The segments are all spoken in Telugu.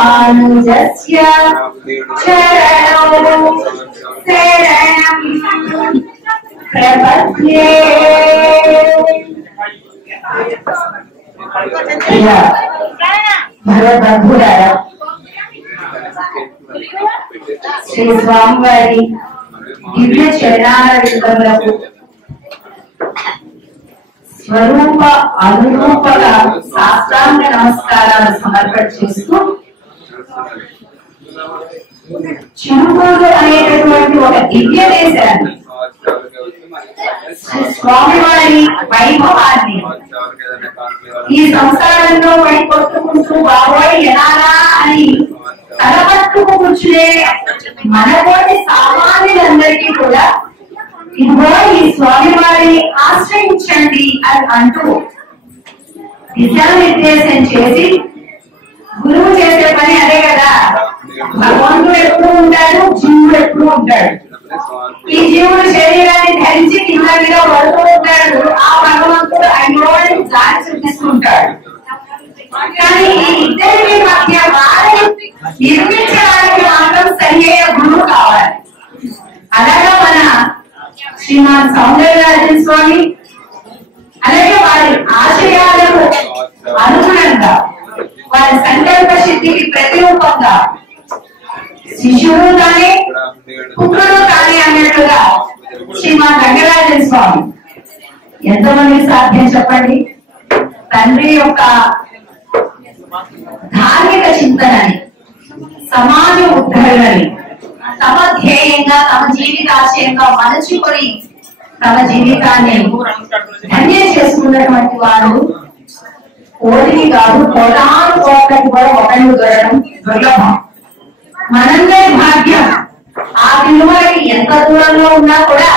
రామానుజస్య చరణో శరణం ప్రపద్యే. భగవద్బంధువులారా, శ్రీ స్వామివారి దివ్య చరణారవిందములకు స్వరూప అనురూపగా సాష్టాంగ నమస్కారాలు సమర్పణ చేస్తూ చిరుకూరు అనేటటువంటి ఒక దివ్య దేశాన్ని, స్వామివారి వైభవాన్ని ఈ సంసారంలో పడిపోట్టుకుంటూ బాబోయ్ ఎలాగా అని తలపట్టుకు కూర్చునే మనకోటి సామాన్యులందరికీ కూడా ఇదిగో ఈ స్వామివారిని ఆశ్రయించండి అని అంటూ దిశానిర్దేశం చేసి, గురువు చేసే పని అదే కదా. భగవంతుడు ఎప్పుడు ఉంటాడు, జీవుడు ఎప్పుడు ఉంటాడు. ఈ జీవుడు శరీరాన్ని ధరించి కింద మీద పడుతూ ఉంటాడు, ఆ భగవంతుడు ఆయన దారి చూపిస్తుంటాడు. కానీ ఈ ఇద్దరి మధ్య వారిని నిర్మించడానికి మాత్రం సరియైన గురువు కావాలి. అలాగా మన శ్రీమాన్ సౌందరరాజన్ స్వామి అలాగే వారి ఆశయాలకు అనుగుణంగా, వారి సంకల్ప సిద్ధికి ప్రతిరూపంగా శిష్యుడు కానీ పుత్రుడు కానీ అన్నట్లుగా శ్రీమాన్ రంగరాజన్ స్వామి ఎంతమందికి సాధ్యం చెప్పండి? తండ్రి యొక్క ధార్మిక చింతనని, సమాజ ఉద్ధరణని తమ ధ్యేయంగా, తమ జీవితాశయంగా మలచుకొని తమ జీవితాన్ని ధన్యం చేసుకున్నటువంటి వారు కోటికి కాదు, కోటాను కోట్లకి కూడా ఒకళ్ళు దొరకడం దుర్లభం. మనందరి భాగ్యం ఆ విలువలకి ఎంత దూరంలో ఉన్నా కూడా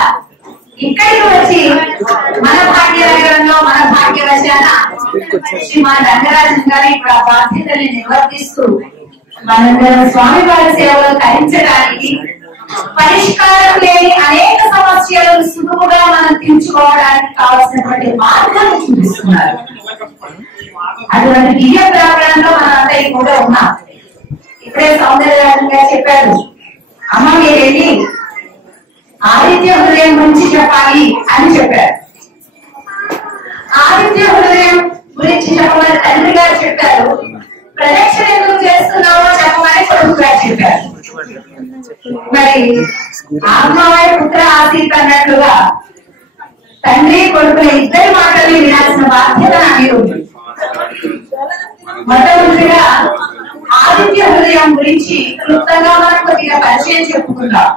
ఇక్కడికి వచ్చి మన భాగ్యనగరంలో మన భాగ్యవశాన శ్రీమాన్ రంగరాజన్ గారు ఇప్పుడు ఆ బాధ్యతల్ని నిర్వర్తిస్తూ మనందరం స్వామివారి సేవలు తరించడానికి, పరిష్కారం లేని అనేక సమస్యలను సులువుగా మనం తీర్చుకోవడానికి కావలసినటువంటి మార్గాన్ని చూపిస్తున్నారు. అటువంటి దివ్య ప్రాంగణంలో మనంతా కూడా ఉన్నాం. ఇప్పుడే సౌందర్యరాజన్ గారు చెప్పారు, అమ్మ మీరు వెళ్ళి ఆదిత్య హృదయం గురించి చెప్పాలి అని చెప్పారు. ఆదిత్య హృదయం గురించి చెప్పమని తండ్రి గారు చెప్పారు. ప్రదక్షిణ ఎందుకు చేస్తున్నామో చెప్పమని కొడుకు గారు చెప్పారు. మరి ఆత్మవాయ పుత్ర ఆసీత్ అన్నట్లుగా తండ్రి కొడుకుల ఇద్దరి మాటల్ని వినాల్సిన బాధ్యత నా మీద ఉంది. మొట్టమొదటిగా ఆదిత్య హృదయం గురించి క్లుప్తంగా మనం కొద్దిగా పరిచయం చెప్పుకుందాం.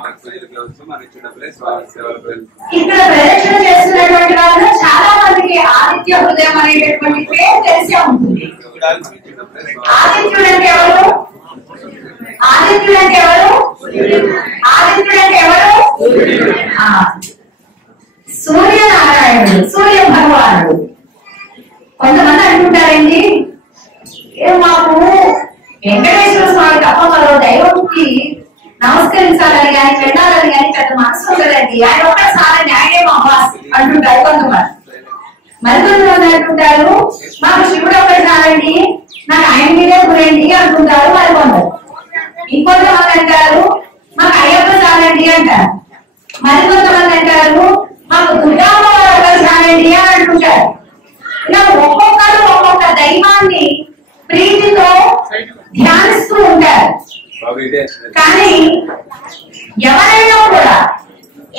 ఇక్కడ ప్రదక్షిణ చేస్తున్నటువంటి వాళ్ళు చాలా మందికి ఆదిత్య హృదయం అనేటటువంటి పేరు తెలిసే ఉంటుంది. ఆదిత్యుడు అంటే ఎవరు? ఆదిత్యుడు అంటే ఎవరు? ఆదిత్యుడు అంటే ఎవరు? సూర్యనారాయణుడు, సూర్య భగవానుడు. కొంతమంది అంటుంటారండి, మాకు వెంకటేశ్వర స్వామి తప్ప మరో దైవంకి నమస్కరించాలని కానీ వెళ్ళాలని కానీ పెద్ద మనసు ఉండదండి, ఆయన ఒక్కసారి ఆయనే మా బాస్ అంటుంటారు కొంతమంది. మరికొంతమంది అంటుంటారు, మాకు శివుడు ఒకటి చాలండి, నాకు ఆయన మీదే గురండి అంటుంటారు మరికొందరు. ఇంకొంతమంది అంటారు మాకు అయ్యప్ప చాలండి అంటారు. మరికొంతమంది అంటారు మాకు దుర్గామ్మ ఒకటి చాలండి అని అంటుంటారు. ఇలా ఒక్కొక్కరు ఒక్కొక్క దైవాన్ని ప్రీతితో ధ్యానిస్తూ ఉంటారు. కానీ ఎవరైనా కూడా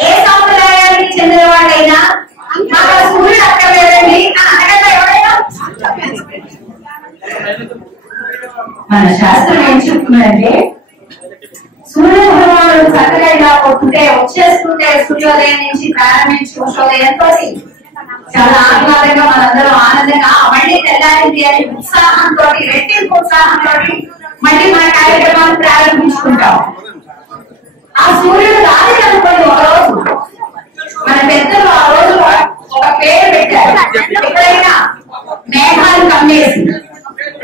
ఏ సంప్రదాయానికి చెందిన వాళ్ళైనా మాకు సూర్యుడు అక్కర్లేదండి అని అనగలరా ఎవరైనా? మన శాస్త్రం ఏం చెప్తుందంటే, సూర్య భగవానుడు చక్కగా ఇలా పొద్దుటే వచ్చేస్తుంటే సూర్యోదయం నుంచి ప్రారంభించి ఉషోదయంతో చాలా ఆహ్లాదంగా మనందరం ఆనందంగా మళ్ళీ తెల్ల తెల్లారింది అని ఉత్సాహంతో, రెట్టింపు ఉత్సాహంతో మళ్ళీ మన కార్యక్రమాన్ని ప్రారంభించుకుంటాం. ఆ సూర్యుడు రాలేదనుకోండి ఒక రోజు, మన పెద్దలు ఆ రోజు ఒక పేరు పెట్టారు. ఎక్కడైనా మేఘాలు కమ్మేసి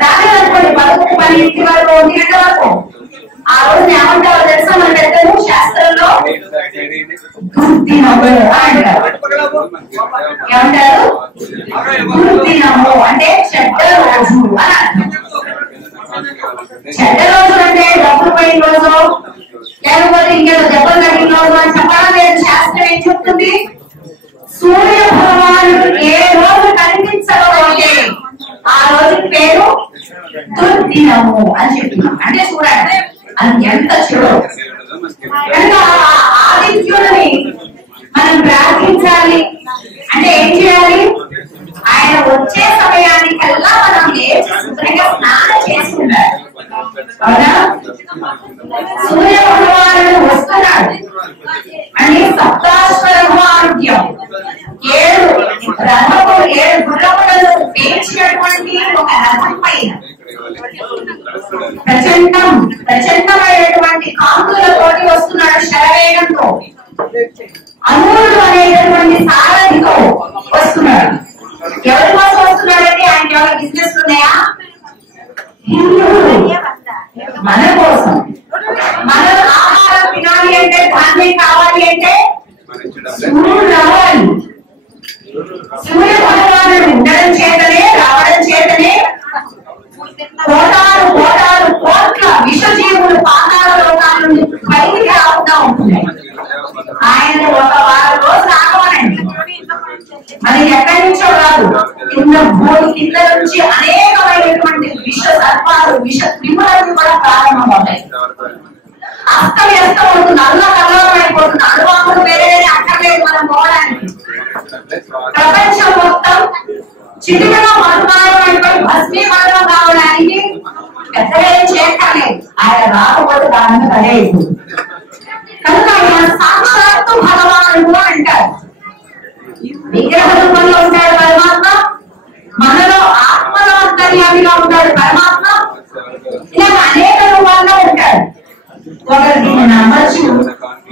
రాలేదనుకోండి 11 వరకు 1 గంట వరకు, ఆ రోజు ఏమంటారో తెలుసా మన పెద్దలు శాస్త్రంలో? దుర్దినము అంటారు. ఏమంటారు? దుర్దినము అంటే చెడ్డ రోజు అని అర్థం. చెడ్డ రోజులు అంటే డబ్బులు పోయిన రోజు, లేకపోతే ఇంకేదో దెబ్బలు తగిన రోజు అని చెప్పడం లేదు. శాస్త్రం ఏం చెప్తుంది? సూర్య భగవానుడు ఏ రోజు కనిపించకపోతే ఆ రోజు పేరు దుర్దినము అని చెప్తున్నాం. అంటే చూడండి అది ఎంత చెడు. కనుక ఆదిత్యుడిని మనం ప్రార్థించాలి అంటే ఏం చేయాలి? ఆయన వచ్చే సమయానికల్లా మనం లేచి శుభ్రంగా స్నానం చేసి ఉండాలి. అవునా? సూర్య భగవానుడు వస్తున్నాడు అని సప్తాశ్వరమార్గ్యం 7 గుర్రములను పేర్చినటువంటి ఒక రథం పైన ప్రచండమైనటువంటి కాంతులతోటి వస్తున్నాడు శరవేగంతో. అనూరుడు అనేటటువంటి సారథితో వస్తున్నాడు. ఎవరి కోసం వస్తున్నాడంటే ఆయనకి ఎవరి బిజినెస్ ఉన్నాయా? మన కోసం. మన ఆహారం తినాలి అంటే, ధాన్యం కావాలి అంటే సూర్యుడు రావాలి. సూర్య భగవానుడు ఉండడం చేతనే, రావడం చేతనే కోటాను కోట్ల విషజీవులు పాతాళ లోకాల నుండి పైకి రావుతా ఉంటున్నాయి. ఆయన ఒక వారం రోజులు ఆగమనండి, మనకి ఎక్కడి నుంచో రాదు. భూమి కింద నుంచి అనేకమైనటువంటి విష సర్పాలు, విష క్రిములన్నీ కూడా ప్రారంభమవుతాయి. అస్తవ్యస్తం అవుతుంది, అల్లకల్లం అయిపోతుంది. అనువాములు వేరే వేరే అక్కర్లేదు మనం పోవడానికి. ప్రపంచం మొత్తం చిటికలో మధుమానం అయిపోయి భస్మీకరణం కావడానికి పెద్దగా ఏం చేయక్కర్లేదు. ఆయన రాకపోతే దాని అదే కనుక ఆయన సాక్షాత్తు భగవానుడు అంటారు. విగ్రహ రూపంలో ఉంటాడు పరమాత్మ, మనలో ఆత్మలో అంతర్యామిగా ఉంటాడు పరమాత్మ. ఇలా అనేక రూపాల్లో ఉంటాడు. ఒకరు దీన్ని నమ్మచ్చు,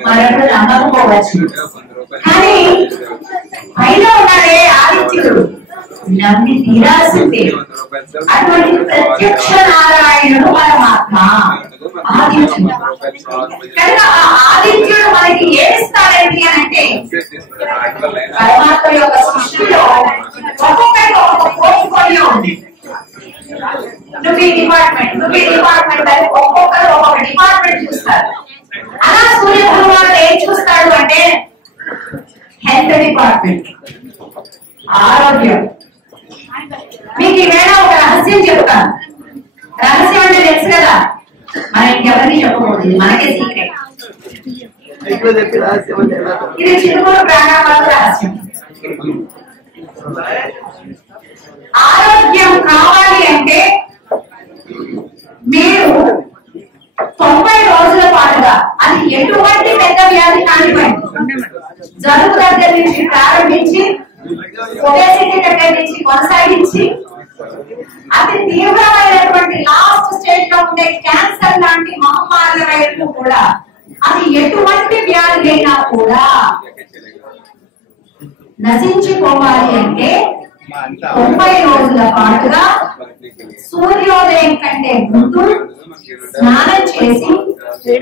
మరొకరు నమ్మకపోవచ్చు. కానీ పైన ఉన్నాడే ఆదిత్యుడు, నమ్మి తీరాల్సిందే. అటువంటి ప్రత్యక్ష నారాయణుడు పరమాత్మ ఆదిత్యుడు. కనుక ఆ ఆదిత్యుడు మనకి ఏమిస్తాడేంటి అని అంటే, పరమాత్మ యొక్క సృష్టిలో ఒక్కొక్కరికి ఒక్కొక్క పోర్ట్ఫోలియో ఉంది. నువ్వు ఈ డిపార్ట్మెంట్ అని ఒక్కొక్కరు ఒక్కొక్క డిపార్ట్మెంట్ చూస్తారు. అలా సూర్య భగవానుడు ఏం చూస్తాడు అంటే హెల్త్ డిపార్ట్మెంట్, ఆరోగ్యం. మీకు ఈవేళ ఒక రహస్యం చెప్తాను. రహస్యం అంటే తెలుసు కదా, మనం ఇంకెవరికి చెప్పకూడదు, ఇది మనకే సీక్రెట్. ఇది చిరుమూరు ప్రాణాపాత రహస్యం. ఆరోగ్యం కావాలి అంటే మీరు 90 రోజుల పాటుగా, అది ఎటువంటి పెద్ద వ్యాధి కానివ్వండి, జలుబు దగ్గర నుంచి ప్రారంభించి ఒబేసిటీ దగ్గర నుంచి కొనసాగించి అతి తీవ్రమైనటువంటి లాస్ట్ స్టేజ్ లో ఉండే క్యాన్సర్ లాంటి మహమ్మారుల వైపు కూడా, అది ఎటువంటి వ్యాధి అయినా కూడా నశించిపోవాలి అంటే 90 రోజుల పాటుగా సూర్యోదయం కంటే ముందు స్నానం చేసి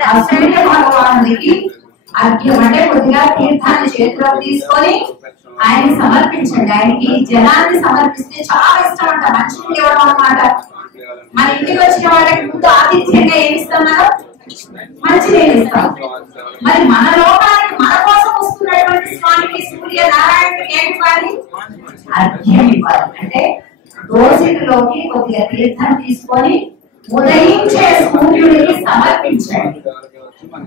ఆ సూర్య భగవానుడికి అర్ఘ్యం అంటే కొద్దిగా తీర్థాన్ని చేతిలో తీసుకొని ఆయన సమర్పించండి. ఆయనకి జలాన్ని సమర్పిస్తే చాలా ఇష్టం అంట, మంచినీళ్ళు ఇవ్వడం అన్నమాట. మన ఇంటికి వచ్చిన వాళ్ళకి ముందు ఆతిథ్యంగా ఏమి ఇస్తాం మనం? మంచినీళ్ళు ఇస్తాం. మరి మన లోకానికి మన కోసం వస్తున్నటువంటి స్వామికి సూర్య నారాయణుడికి ఏమి ఇవ్వాలి? అర్ఘ్యం ఇవ్వాలి. అంటే రోజులోకి కొద్దిగా తీర్థం తీసుకొని ఉదయించే సూర్యుడికి సమర్పించండి.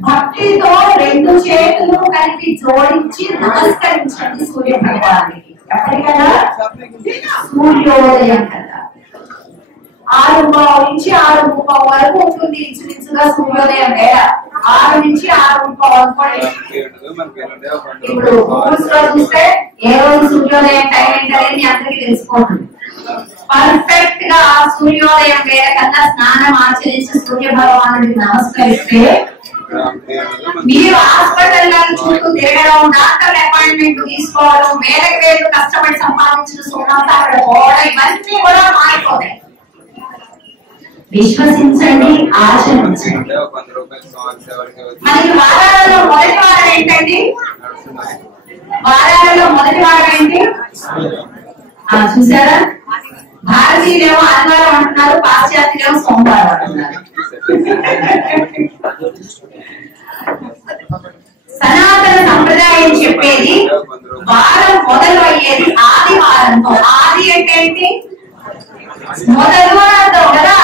భక్తితో 2 చేతులు కలిపి జోడించి నమస్కరించండి సూర్య భగవానికి. ఎప్పటికల్లా సూర్యోదయం కదా 6:15 నుంచి 6:30 వరకు ఉంటుంది ఇంచుమించుగా సూర్యోదయం వేళ. 6 నుంచి 6:30 అనుకోండి. ఇప్పుడు చూస్తే ఏ రోజు సూర్యోదయం టైం ఏంటనేది అందరికీ తెలిసిపోతుంది. పర్ఫెక్ట్ గా సూర్యోదయం వేళ కన్నా స్నానం ఆచరించి సూర్య భగవానుడికి నమస్కరిస్తే మీరు హాస్పిటల్ చుట్టూ తిరగడం, డాక్టర్ అపాయింట్మెంట్ తీసుకోవడం, వేలకు వేలు కష్టపడి సంపాదించిన సొమ్మంతా అక్కడ పోవడం, ఇవన్నీ కూడా మారిపోతాయి. విశ్వసించండి, ఆచరించండి. మనకి వారాలలో మొదటి వారం ఏంటండి? వారాలలో మొదటి వారం ఏంటి? చూసారా? భారతీయులేమో ఆదివారం అంటున్నారు, పాశ్చాత్యులేమో సోమవారం అంటున్నారు. సనాతన సంప్రదాయం చెప్పేది వారం మొదలు అయ్యేది ఆదివారంతో. ఆది అంటే ఏంటి? మొదలు అని అర్థం కదా.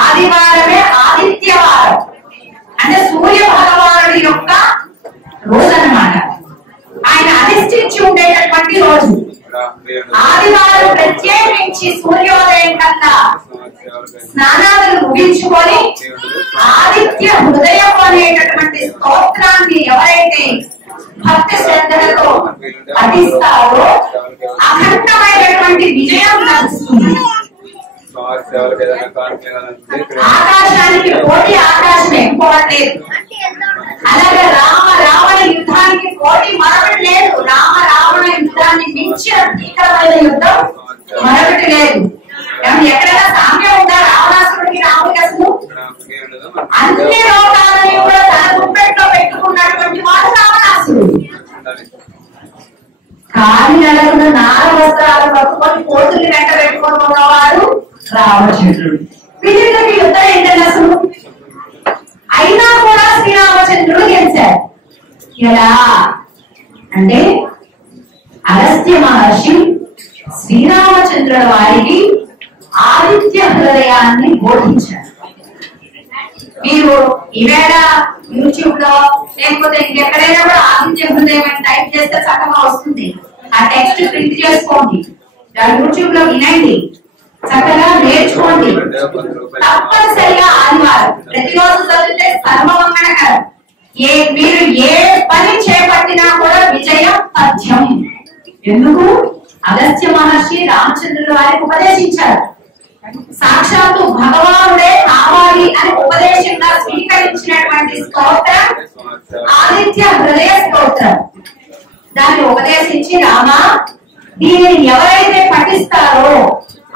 ఆదివారమే ఆదిత్యవారం, అంటే సూర్య భగవానుడి యొక్క రోజు అన్నమాట. ఆయన అధిష్ఠించి ఉండేటటువంటి రోజు ఆదివారం. ప్రత్యేకించి సూర్యోదయం కన్నా స్నానాలను ముగించుకొని ఆదిత్య హృదయం అనేటటువంటి స్తోత్రాన్ని ఎవరైతే భక్తి శ్రద్ధలతో పఠిస్తారో అఖండమైనటువంటి విజయం లభిస్తుంది. ఆకాశానికి పోటీ ఆకాశం ఎక్కువట్లేదు. అలాగే రామ రావణ యుద్ధానికి పోటీ మరొకటి లేదు. రామ రావణ యుద్ధాన్ని మించిన భీకరమైన యుద్ధం మరొకటి లేదు. ఎక్కడైనా సామ్యం ఉందా రావణాసురుడికి రాముడికి? అసలు అన్ని లోకాలని కూడా తన గుప్పెట్లో పెట్టుకున్నటువంటి వాడు రావణాసురుడు. కాలి నెలకున్న నార వస్త్రాలు పట్టుకొని కోతుల్ని వెంట పెట్టుకొని ఉన్నవాడు రామచంద్రుడు. వీళ్ళకి యుద్ధం ఏంటంటే అసలు అయినా కూడా శ్రీరామచంద్రుడు గెలిచారు. ఎలా అంటే అగస్త్య మహర్షి శ్రీరామచంద్రుడు వారికి ఆదిత్య హృదయాన్ని బోధించారు. మీరు ఈవేళ యూట్యూబ్ లో లేకపోతే ఇంకెక్కడైనా కూడా ఆదిత్య హృదయం అని టైప్ చేస్తే చక్కగా వస్తుంది. ఆ టెక్స్ట్ ప్రింట్ చేసుకోండి, యూట్యూబ్ లో వినండి, చక్కగా నేర్చుకోండి. తప్పనిసరిగా ఆదివారం ప్రతిరోజు చదివితే సర్వమంగళకరం. మీరు ఏ పని చేపట్టినా కూడా విజయం తథ్యం. ఎందుకు? అగస్త్య మహర్షి రామచంద్రుడు వారికి ఉపదేశించారు. సాక్షాత్తు భగవానుడే కావాలి అని ఉపదేశంగా స్వీకరించినటువంటి స్తోత్రం ఆదిత్య హృదయ స్తోత్రం. దాన్ని ఉపదేశించి రామా, దీనిని ఎవరైతే పఠిస్తారో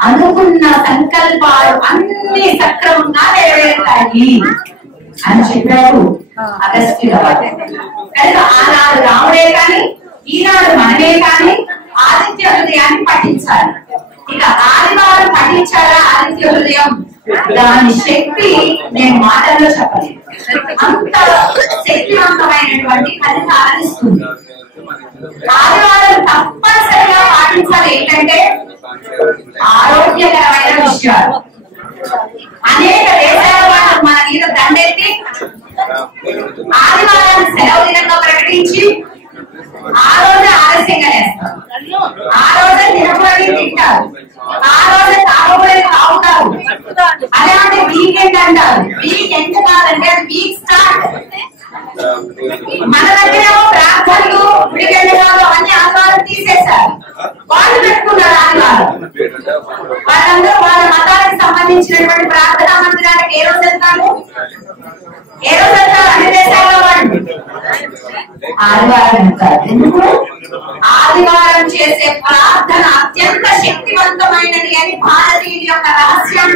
అనుకున్న సంకల్పాలు అన్ని సక్రమంగా నెరవేరుతాయి అని చెప్పారు అగస్త్యుల వారు. కనుక ఆనాడు రాముడే కానీ ఈనాడు మనమే కానీ ఆదిత్య హృదయాన్ని పఠించాలి. ఇక ఆదివారం పఠించాలా ఆదిత్య హృదయం? దాని శక్తి నేను మాటల్లో చెప్పలేదు. అంత శక్తివంతమైనటువంటి ఫలితాలను ఇస్తుంది. ఆదివారం తప్పనిసరిగా పాటించాలి. ఏంటంటే ఆరోగ్యకరమైన విషయాలు. అనేక దేశాల వాళ్ళు మన మీద దండెత్తి ఆదివారాన్ని సెలవు దినంగా ప్రకటించి ఆ రోజు ఆలస్యంగా చేస్తారు, ఆ రోజు తినకూడని తింటారు, ఆ రోజు తాగకూడని తాగుతారు. అలాంటి వీకెండ్ అంటారు. వీకెండ్ కాదంటే అది వీక్ స్టార్ట్. మన దగ్గర ప్రార్థనలు వీకెండ్ కాదు అన్ని ఆదివారం తీసేశారు. వాళ్ళు పెట్టుకున్నారు ఆదివారం. వాళ్ళందరూ వాళ్ళ మతానికి సంబంధించినటువంటి ప్రార్థనా మందిరానికి ఏ రోజు వెళ్తారు? ఏ రోజు వెళ్తారు? అన్ని దేశాల్లో వాళ్ళు ఆదివారం వెళ్తారు. ఎందుకు? ఆదివారం చేసే ప్రార్థన అత్యంత శక్తివంతమైనది అని భారతీయుల యొక్క రహస్యం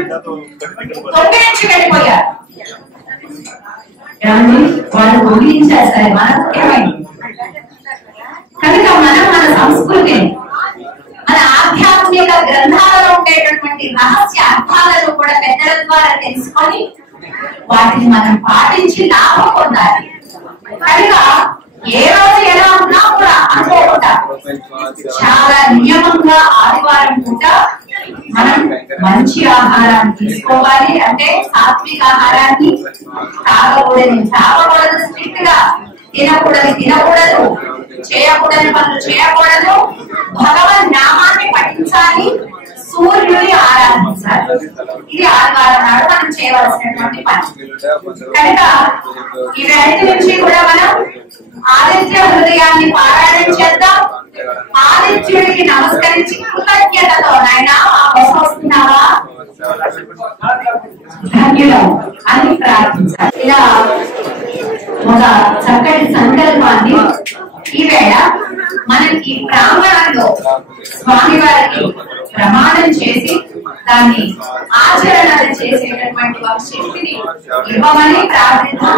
తొలగించి వెళ్ళిపోయారు. వాళ్ళు తొలగించేస్తారు. మనకు ఏమైంది? కనుక మనం మన సంస్కృతిని, మన ఆధ్యాత్మిక గ్రంథాలలో ఉండేటటువంటి రహస్య అర్థాలను కూడా పెద్దల ద్వారా తెలుసుకొని వాటిని మనం పాటించి లాభం పొందాలి. కనుక ఏ రోజు ఎలా ఉన్నా కూడా అనుకోకుండా చాలా నియమంగా ఆదివారం పూట మనం మంచి ఆహారాన్ని తీసుకోవాలి. అంటే సాత్విక ఆహారాన్ని, తాగకూడదు స్ట్రిక్ట్ గా, తినకూడదు, చేయకూడని పనులు చేయకూడదు, భగవన్ నామాన్ని పఠించాలి, సూర్యుని ఆరాధించాలి. ఇది ఆదివారం నాడు మనం చేయవలసినటువంటి పని. కనుక ఈ రెండింటి నుంచి కూడా మనం ఆదిత్య హృదయాన్ని పారాయణం చేద్దాం. ఆదిత్యుడికి నమస్కరించి కృతజ్ఞతతో నాయన మా కోసం స్వామి వారికి ప్రమాణం చేసి దాన్ని ఆచరణ చేసేటటువంటి ఒక శక్తిని ఇవ్వమని ప్రార్థిద్దాం.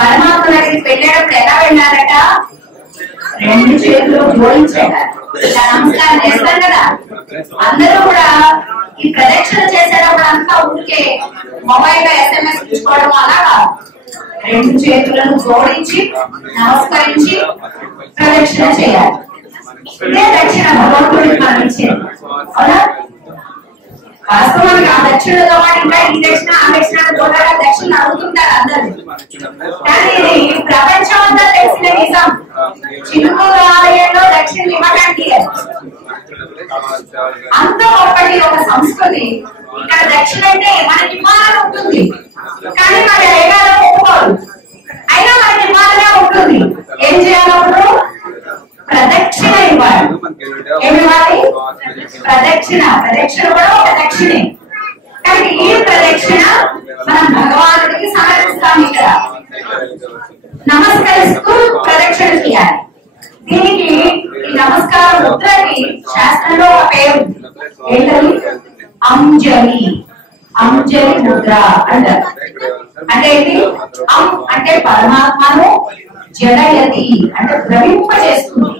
పరమాత్మ దగ్గరికి వెళ్ళేటప్పుడు ఎలా వెళ్ళారట? రెండు చేతులు జోడించారు. ఇలా నమస్కారం చేస్తారు కదా. అందరూ కూడా ఈ ప్రదక్షిణ చేసేటప్పుడు అంతా ఊరికే మొబైల్ లో SMS ఇచ్చుకోవడం అలాగా రెండు చేతులను జోడించి నమస్కరించి ప్రదక్షిణ చేయాలి. ఇదే దక్షిణ భగవంతుడికి మనం ఇచ్చేది. అవునా? వాస్తవానికి ఆ దక్షిణతో పాటు ఇంకా ఈ దక్షిణ ఆ దక్షిణ కూడా దక్షిణ అడుగుతుంటారు అందరూ. కానీ ఇది ప్రపంచం అంతా తెలిసిన నిజం. చిలుకూరు ఆలయంలో దక్షిణ ఇవ్వడానికి అంత గొప్పటి ఒక సంస్కృతి. ఇక్కడ దక్షిణ అంటే మనకి ఇవ్వాలని ఉంటుంది, కానీ మన ఏడాలో ఒప్పుకోరు. అయినా మనకి ఇవ్వాలనే ఉంటుంది. ఏం చేయాలప్పుడు? ప్రదక్షిణ ఇవ్వాలి. ఏమివ్వాలి? ప్రదక్షిణ. ప్రదక్షిణ కూడా ఒక దక్షిణే. కానీ ఈ ప్రదక్షిణ మనం భగవానుడికి సమర్పిస్తాం. ఇక్కడ నమస్కరిస్తూ ప్రదక్షిణ చేయాలి. దీనికి ఈ నమస్కార ముద్రకి శాస్త్రంలో ఒక పేరు. ఏంటది? అంజలి. అంజలి ముద్ర అంటారు. అంటే ఏంటి? అం అంటే పరమాత్మను, జడయతి అంటే ద్రవింపజేస్తుంది.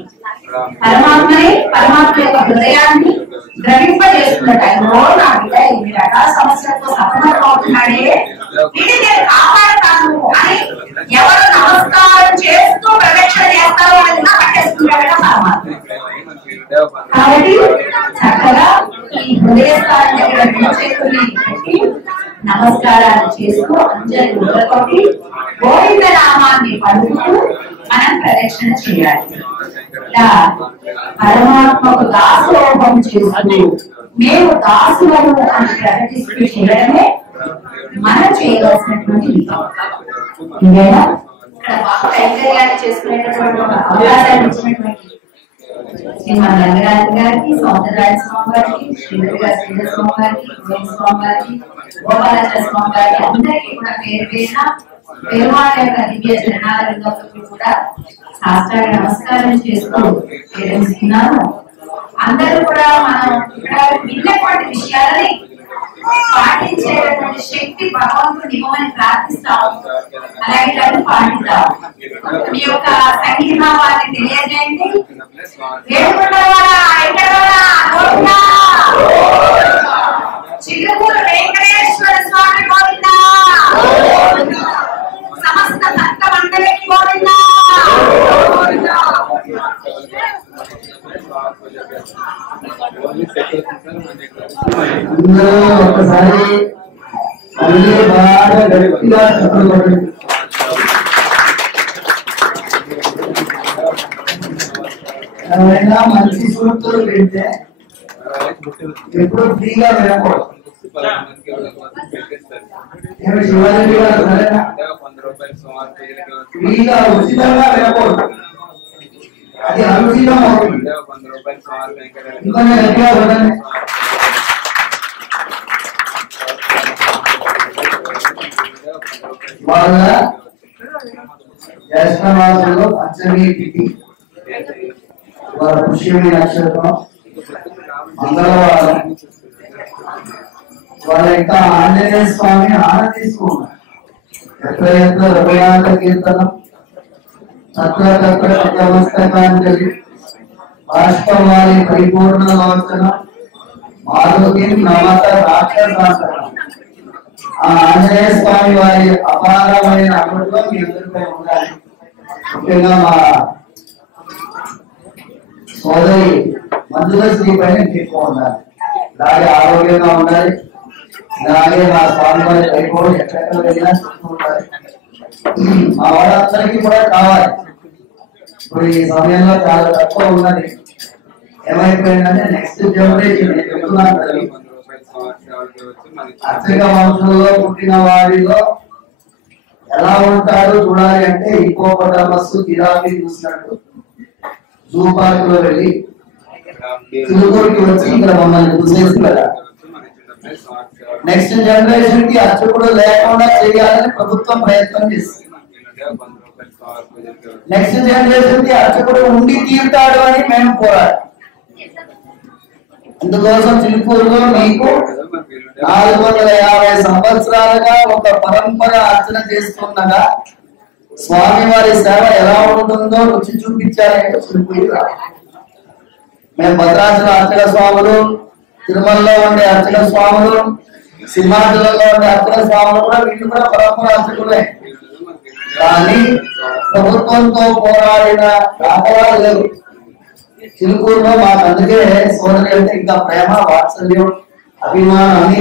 పరమాత్మ యొక్క హృదయాన్ని ద్రవింపజేస్తున్నట్టు. నా బిడ్డ ఇన్ని రకాల సమస్యలతో సఫలం అవుతున్నాడే, ఇది నేను కాపాడుతాను అని ఎవరు నమస్కారం చేస్తూ ప్రదక్షిణ చేస్తారో అది నా పట్టేస్తున్నాడు పరమాత్మ. కాబట్టి చక్కగా ఈ హృదయస్థానం దగ్గర చేతుల్ని పెట్టి నమస్కారాలు చేస్తూ అంజలి ముద్రతోటి గోవింద నామాన్ని పలుకుతూ మనం ప్రదక్షిణ చేయాలి. ఇలా పరమాత్మకు దాసోహం చేస్తూ మేము దాసులను అని ప్రకటిస్తూ చేయడమే మనం చేయవలసినటువంటి ఇదేనా కైంకర్యాన్ని చేసుకునేటటువంటి ఒక అవకాశాన్ని ఇచ్చినటువంటి శ్రీమాన్ రంగరాజు గారికి, సౌందరరాజ స్వామి గారికి, శ్రీధర్ గారి శ్రీధర్ స్వామి గారికి, గోవింద స్వామి గారికి, గోపాలాచార్య స్వామి గారికి అందరికీ కూడా పేరు పేరున పెరుమాళ యొక్క దివ్య జనాలకు కూడా శాస్త్రాన్ని నమస్కారం చేస్తూ విరమిస్తున్నాను. అందరూ కూడా మనం ఇక్కడ విన్నటువంటి విషయాలని పాటించేటటువంటి శక్తి భగవంతుడు ఇవ్వమని ప్రార్థిస్తాం. అలాగే దాన్ని పాటిద్దాం. మీ యొక్క సంగీభావాన్ని తెలియజేయండి. చిలుకూరు వెంకటేశ్వర స్వామి గోవిందా, సమస్త భక్త మండలికి గోవిందా. ఒకసారి మళ్ళీ బాగా గట్టిగా చెప్పండి. ఎవరైనా మంచి సూక్తులు వింటే ఎప్పుడు ఫ్రీగా వినకూడదు. శివారెడ్డి గారు సరేనా? ఫ్రీగా ఉచితంగా వినకూడదు. అది అనుచితం అవుతుంది. ఇంకా గట్టిగా వినండి. వాళ్ళ జ్యేష్ఠ మాసంలో పంచమి తిథి, వాళ్ళ పుష్యమి నక్షత్రం, మంగళవారం. వాళ్ళ ఇంకా ఆంజనేయ స్వామి ఆనందిస్తున్నారు. ఎక్కడ హృదయాంత కీర్తనం, తత్ర తత్ర నమస్తకాంజలి, బాష్పవాలి పరిపూర్ణ లోచనం, మాధుకి నమత రాక్షసాంతరం. ఆ ఆంజనేయ స్వామి వారి అపారమైన అమృతో మీ అందరిపై ఉండాలి. ముఖ్యంగా మా సోదరి మంజుల శ్రీ పైన ఎక్కువ ఉండాలి. అలాగే ఆరోగ్యంగా ఉండాలి. అలాగే మా స్వామి వారి వైభవం ఎక్కడెక్కడ వెళ్ళినా చూస్తూ ఉండాలి. మా వాళ్ళందరికీ కూడా కావాలి. ఇప్పుడు ఈ సమయంలో చాలా తక్కువ ఉన్నది. ఏమైపోయిందంటే నెక్స్ట్ జనరేషన్ చెప్తున్నాను కదా, అర్చక వంశంలో పుట్టిన వారిలో ఎలా ఉంటారో చూడాలి అంటే హిప్పోపటామస్, జిరాఫీ చూసినట్టు జూ పార్క్ లో వెళ్ళి చిలుకూరికి వచ్చి ఇక్కడ మమ్మల్ని చూసేసి కదా. నెక్స్ట్ జనరేషన్ కి అర్చకుడు లేకుండా చేయాలని ప్రభుత్వం ప్రయత్నం చేస్తుంది. నెక్స్ట్ జనరేషన్ కి అర్చకుడు ఉండి తీరుతాడు అని మేము పోరాడు. అందుకోసం చిలుకూరులో మీకు 450 సంవత్సరాలుగా ఒక పరంపర అర్చన చేస్తుండగా స్వామి వారి సేవ ఎలా ఉంటుందో రుచి చూపించాలంటే చిలుకూరు. మేము భద్రాచల అర్చక స్వాములు, తిరుమలలో ఉండే అర్చక స్వాములు, సింహాచలంలో ఉండే అర్చక స్వాములు కూడా వీళ్ళు కూడా పరంపర అర్చకులే. కానీ ప్రభుత్వంతో పోరాడిన దాఖలాలు లేవు. చిలుకూరులో మాకు అందుకే సోదరి అంటే ఇంకా ప్రేమ, వాత్సల్యం, అభిమానం అన్ని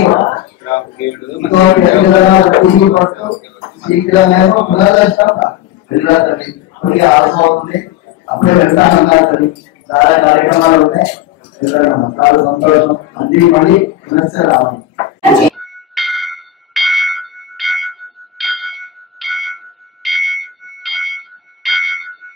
అవుతుంది. అప్పుడే వెళ్తానన్నారు తల్లి. చాలా కార్యక్రమాలు ఉంటాయి. చాలా సంతోషం. అన్ని మళ్ళీ రావాలి.